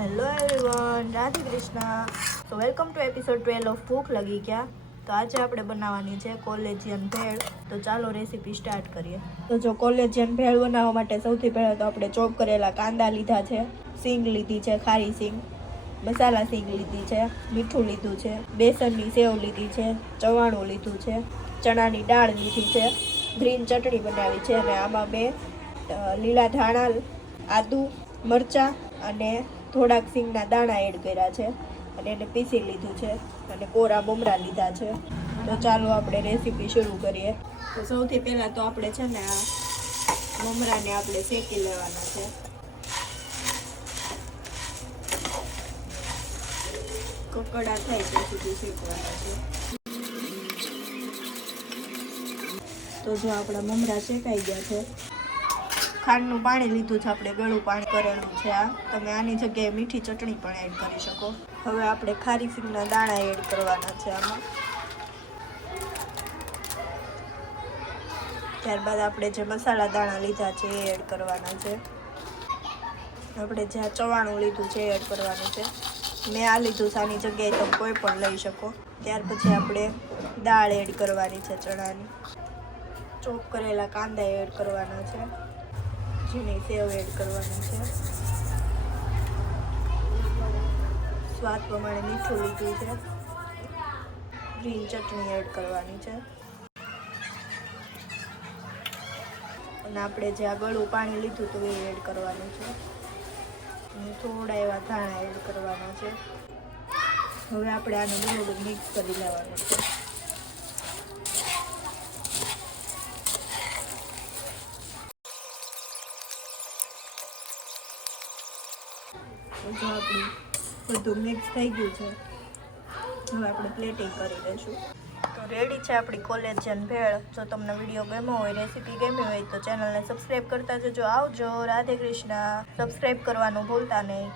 Hello everyone, Radhe Krishna. तो welcome to episode 12 of भूख लगी क्या। तो आज આપણે બનાવવાની છે કોલેજિયન ભેળ। તો ચાલો રેસીપી સ્ટાર્ટ કરીએ। તો જો કોલેજિયન ભેળ બનાવવા માટે સૌથી પહેલા તો આપણે ચોપ કરેલા કાંદા લીધા છે, સિંગ લીધી છે, ખારી સિંગ, મસાલા સિંગ લીધી છે, મીઠું લીધું છે, બેસનની સેવ લીધી છે, ચવાણું લીધું છે, ચણાની દાળ લીધી છે, ગ્રીન ચટણી બનાવી છે અને આમાં મેં લીલા ધાણા, આદુ, મરચાં અને થોડાક સિંગના દાણા એડ કર્યા છે અને એને પીસી લીધું છે અને કોરા મમરા લીધા છે। તો ચાલો આપણે રેસીપી શરૂ કરીએ। તો સૌથી પહેલાં તો આપણે છે ને આ મમરાને આપણે શેકી લેવાના છે। કકડા થાય ત્યાં સુધી શેકવાના છે। તો જો આપણા મમરા શેકાઈ ગયા છે। ખાંડનું પાણી લીધું છે આપણે, ગળું પાણી કરેલું છે આ। તમે આની જગ્યાએ મીઠી ચટણી પણ એડ કરી શકો। હવે આપણે ખારી સિંગના દાણા એડ કરવાના છે આમાં। ત્યારબાદ આપણે જે મસાલા દાણા લીધા છે એ એડ કરવાના છે। આપણે જ્યાં ચવાણું લીધું છે એ એડ કરવાનું છે। મેં આ લીધું છે, આની જગ્યાએ તમે કોઈ પણ લઈ શકો। ત્યાર પછી આપણે દાળ એડ કરવાની છે ચણાની, ચોપ કરેલા કાંદા એડ કરવાના છે, ઝીણી સેવ એડ કરવાની છે, સ્વાદ પ્રમાણે મીઠું લીધું છે, ગ્રીન ચટણી એડ કરવાની છે અને આપણે જે આ ગળું પાણી લીધું હતું એ એડ કરવાનું છે અને થોડા એવા ધાણા એડ કરવાના છે। હવે આપણે આને બધું મિક્સ કરી લેવાનું છે। જો આપણું બધું મિક્સ થઈ ગયું છે, હવે આપણે પ્લેટિંગ કરી દઈશું। તો રેડી છે આપણી કોલેજિયન ભેળ। જો તમને વિડીયો ગમ્યો હોય, રેસીપી ગમી હોય તો ચેનલને સબસ્ક્રાઈબ કરતા જજો। આવજો, રાધે કૃષ્ણ। સબસ્ક્રાઈબ કરવાનું ભૂલતા નહીં।